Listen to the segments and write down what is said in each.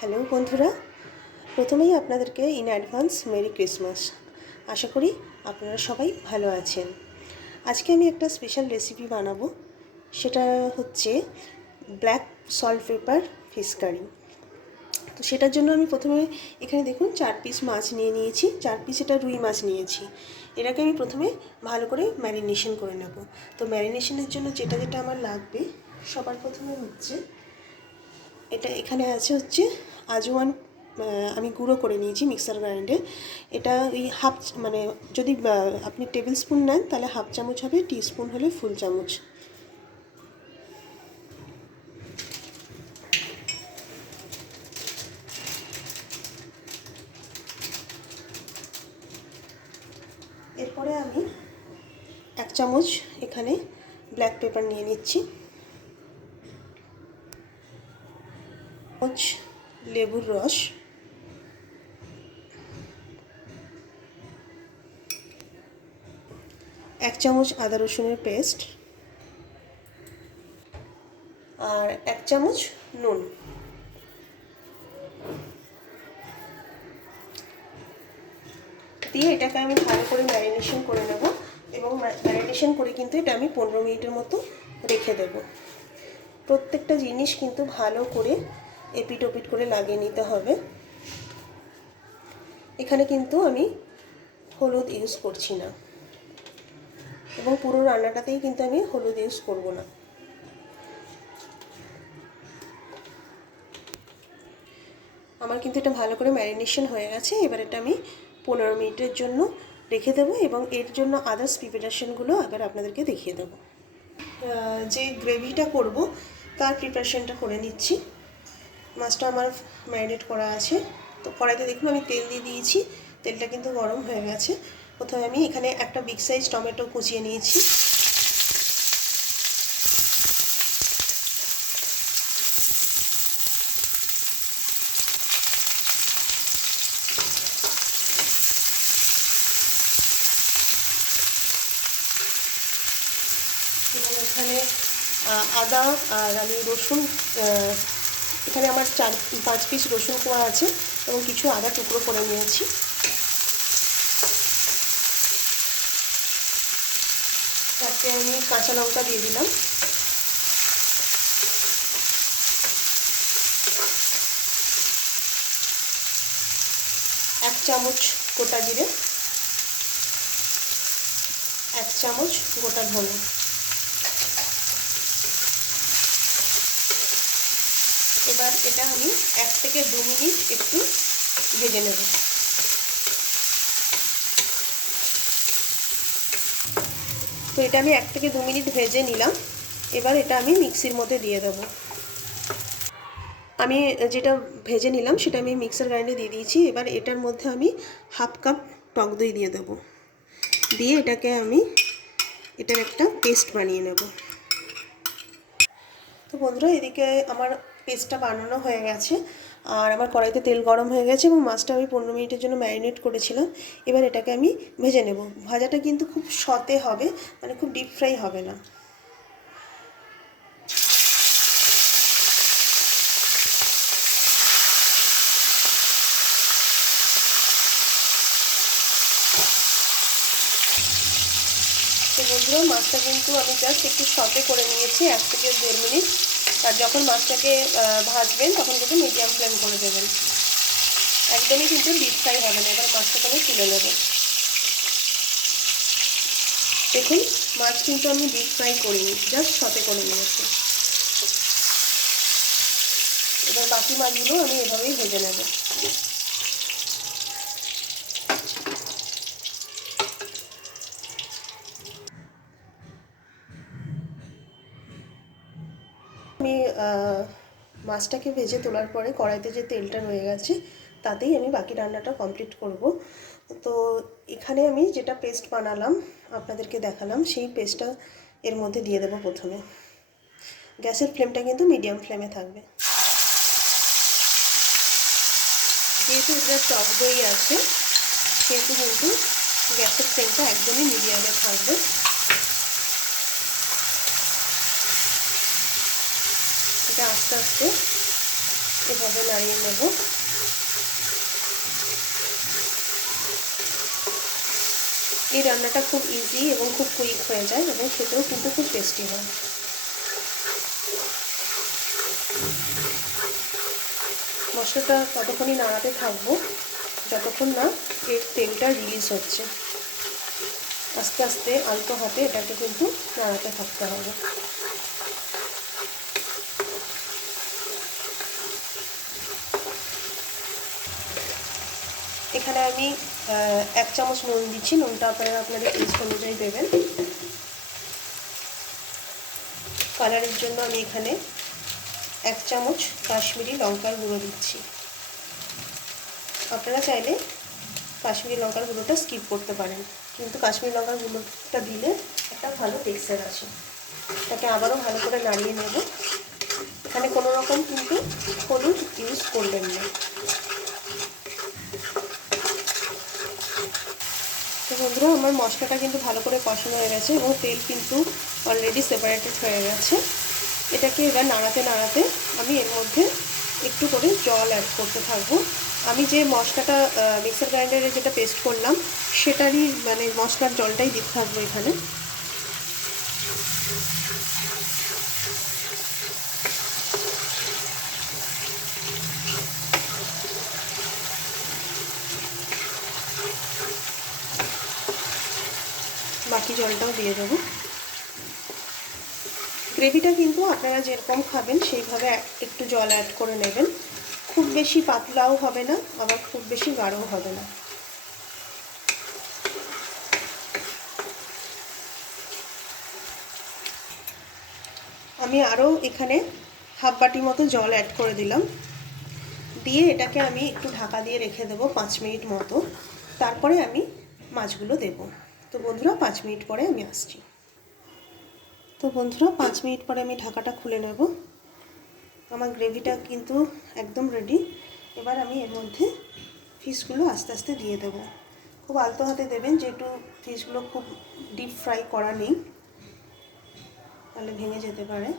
Hello বন্ধুরা, প্রথমেই আপনাদেরকে ইন অ্যাডভান্স মেরি ক্রিসমাস। আশা করি আপনারা সবাই ভালো আছেন। আজকে আমি একটা স্পেশাল রেসিপি বানাবো, সেটা হচ্ছে black salt pepper fish curry. তো সেটার জন্য আমি প্রথমে এখানে দেখুন 4 পিস মাছ নিয়ে নিয়েছি। 4 পিস এটা রুই মাছ নিয়েছি। এটাকে আমি প্রথমে ভালো করে ম্যারিনেশন করে নেব। তো ম্যারিনেশনের জন্য যেটা যেটা আমার লাগবে, সবার প্রথমে হচ্ছে এটা এখানে আছে হচ্ছে আজওয়ান, আমি গুঁড়ো করে নিয়েছি মিক্সার গ্রাইন্ডে। এটা ওই হাফ, মানে যদি আপনি টেবিল স্পুন নেন তাহলে হাফ চামচ হবে, টিস্পুন হলে ফুল চামচ। এরপরে আমি 1 চামচ এখানে ব্ল্যাক পেপার নিয়ে নিচ্ছি, লেবুর রস, 1 চামচ আদা রসুনের পেস্ট, আর 1 চামচ নুন। দিয়ে এটাকে আমি ভালো করে ম্যারিনেশন করে নেব, এবং ম্যারিনেশন করে কিন্তু এটা আমি 15 মিনিটের মতো রেখে দেব। প্রত্যেকটা জিনিস কিন্তু ভালো করে এপিট ওপিট করে লাগিয়ে নিতে হবে। এখানে কিন্তু আমি হলুদ ইউজ করছি না, এবং পুরো রান্নাটাতেই কিন্তু আমি হলুদ ইউজ করব না। আমার কিন্তু এটা ভালো করে ম্যারিনেশন হয়ে গেছে। এবার এটা আমি 15 মিনিটের জন্য রেখে দেবো, এবং এর জন্য আদার্স প্রিপারেশনগুলো আবার আপনাদেরকে দেখিয়ে দেবো। যে গ্রেভিটা করব তার প্রিপারেশনটা করে নিচ্ছি। মাছটা আমার ম্যারিনেট করা আছে। তো কড়াইতে দেখুন আমি তেল দিয়ে দিয়েছি, তেলটা কিন্তু গরম হয়ে গেছে। প্রথমে আমি এখানে একটা বিগ সাইজ টমেটো কুচিয়ে নিয়েছি, এবং এখানে আদা আর আমি রসুন, এখানে আমার 4-5 পিস রসুন কোয়া আছে, এবং কিছু আদা টুকরো করে নিয়েছি। তাতে আমি কাঁচা লঙ্কা দিয়ে দিলাম, এক চামচ গোটা জিরে, 1 চামচ গোটা ধনে। এবার এটা আমি 1 থেকে 2 মিনিট একটু ভেজে নেব। তো এটা আমি 1 থেকে 2 মিনিট ভেজে নিলাম। এবার এটা আমি মিক্সির মধ্যে দিয়ে দেবো। আমি যেটা ভেজে নিলাম সেটা আমি মিক্সার গ্রাইন্ডে দিয়ে দিয়েছি। এবার এটার মধ্যে আমি হাফ কাপ টক দই দিয়ে দেবো। দিয়ে এটাকে আমি এটার একটা পেস্ট বানিয়ে নেব। তো বন্ধুরা, এদিকে আমার পেস্টটা বানানো হয়ে গেছে, আর আমার কড়াইতে তেল গরম হয়ে গেছে, এবং মাছটা আমি 15 মিনিটের জন্য ম্যারিনেট করেছিলাম। এবার এটাকে আমি ভেজে নেব। ভাজাটা কিন্তু খুব সতে হবে, মানে খুব ডিপ ফ্রাই হবে না। তো বন্ধুরা, মাছটা কিন্তু আমি জাস্ট একটু সতে করে নিয়েছি 1 থেকে 1.5 মিনিট। আর যখন মাছটাকে ভাজবেন তখন কিন্তু মিডিয়াম ফ্লেম করে দেবেন, একদমই কিন্তু ডিপ ফ্রাই হবে না। এবার মাছটাকে আমি তুলে নেব। দেখুন, মাছ কিন্তু আমি ডিপ ফ্রাই করিনি, জাস্ট সতে করে নিয়েছি। এবার বাকি মাছগুলো আমি এভাবেই ভেজে নেব। আমি মাছটাকে ভেজে তোলার পরে কড়াইতে যে তেলটা রয়ে গেছে তাতেই আমি বাকি রান্নাটা কমপ্লিট করব। তো এখানে আমি যেটা পেস্ট বানালাম আপনাদেরকে দেখালাম, সেই পেস্টটা এর মধ্যে দিয়ে দেবো প্রথমে। গ্যাসের ফ্লেমটা কিন্তু মিডিয়াম ফ্লেমে থাকবে। যেহেতু এটা টক দই আছে সেহেতু কিন্তু গ্যাসের ফ্লেমটা একদমই মিডিয়ামে থাকবে। এটা আস্তে আস্তে এভাবে নাড়িয়ে নেব। এই রান্নাটা খুব ইজি এবং খুব কুইক হয়ে যায় এবং খেতেও কিন্তু খুব টেস্টি হয়। মশলাটা ততক্ষণই নাড়াতে থাকবো যতক্ষণ না এর তেলটা রিলিজ হচ্ছে। আস্তে আস্তে আলতো হাতে এটাকে কিন্তু নাড়াতে থাকতে হবে। এখানে আমি 1 চামচ নুন দিচ্ছি। নুনটা আপনারা আপনাদের টেস্ট অনুযায়ী দেবেন। কালারের জন্য আমি এখানে 1 চামচ কাশ্মীরি লঙ্কার গুঁড়ো দিচ্ছি। আপনারা চাইলে কাশ্মীরি লঙ্কার গুঁড়োটা স্কিপ করতে পারেন, কিন্তু কাশ্মীরি লঙ্কার গুঁড়োটা দিলে একটা ভালো টেক্সচার আসে। এটাকে আবারও ভালো করে নাড়িয়ে নেব। এখানে কোনো রকম কিন্তু হলুদ ইউজ করবেন না। তো বন্ধুরা, আমার মশলাটা কিন্তু ভালো করে কষানো হয়ে গেছে এবং তেল কিন্তু অলরেডি সেপারেটেড হয়ে গেছে। এটাকে এবার নাড়াতে নাড়াতে আমি এর মধ্যে একটু করে জল অ্যাড করতে থাকবো। আমি যে মশলাটা মিক্সার গ্রাইন্ডারে যেটা পেস্ট করলাম সেটারই মানে মশলার জলটাই দিতে থাকবো এখানে। বাকি জলটাও দিয়ে দেবো। গ্রেভিটা কিন্তু আপনারা যেরকম খাবেন সেইভাবে একটু জল অ্যাড করে নেবেন। খুব বেশি পাতলাও হবে না, আবার খুব বেশি গাঢ়ও হবে না। আমি আরও এখানে হাফ বাটি মতো জল অ্যাড করে দিলাম। দিয়ে এটাকে আমি একটু ঢাকা দিয়ে রেখে দেবো 5 মিনিট মতো। তারপরে আমি মাছগুলো দেব। তো বন্ধুরা, 5 মিনিট পরে আমি আসছি। তো বন্ধুরা, 5 মিনিট পরে আমি ঢাকাটা খুলে নেব। আমার গ্রেভিটা কিন্তু একদম রেডি। এবার আমি এর মধ্যে ফিশগুলো আস্তে আস্তে দিয়ে দেব। খুব আলতো হাতে দেবেন, যেহেতু ফিশগুলো খুব ডিপ ফ্রাই করা নেই, তাহলে ভেঙে যেতে পারে।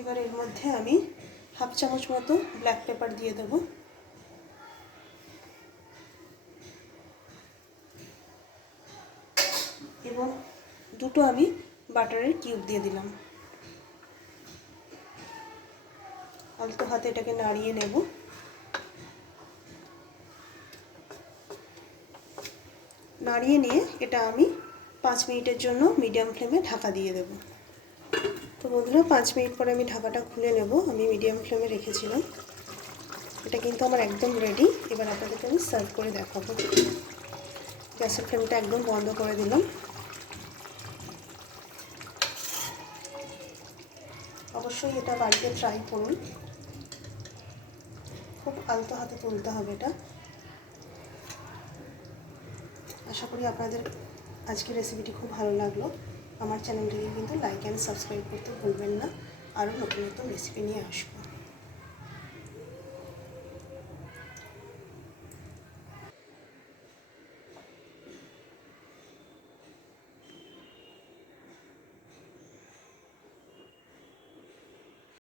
এবার এর মধ্যে আমি হাফ চামচ মতো ব্ল্যাক পেপার দিয়ে দেব। এবং দুটো আমি বাটারের কিউব দিয়ে দিলাম। আলতো হাতে এটাকে নাড়িয়ে নেব। নাড়িয়ে নিয়ে এটা আমি 5 মিনিটের জন্য মিডিয়াম ফ্লেমে ঢাকা দিয়ে দেব। তো বন্ধুরা, 5 মিনিট পরে আমি ঢাকাটা খুলে নেব। আমি মিডিয়াম ফ্লেমে রেখেছিলাম। এটা কিন্তু আমার একদম রেডি। এবার আপনাদেরকে আমি সার্ভ করে দেখাবো। গ্যাসের ফ্লেমটা একদম বন্ধ করে দিলাম। অবশ্যই এটা বাড়িতে ট্রাই করুন। খুব আলতো হাতে তুলতে হবে এটা। আশা করি আপনাদের আজকের রেসিপিটি খুব ভালো লাগলো। আমার চ্যানেলটিকে কিন্তু লাইক অ্যান্ড সাবস্ক্রাইব করতে ভুলবেন না। আরও নতুন নতুন রেসিপি নিয়ে আসবো।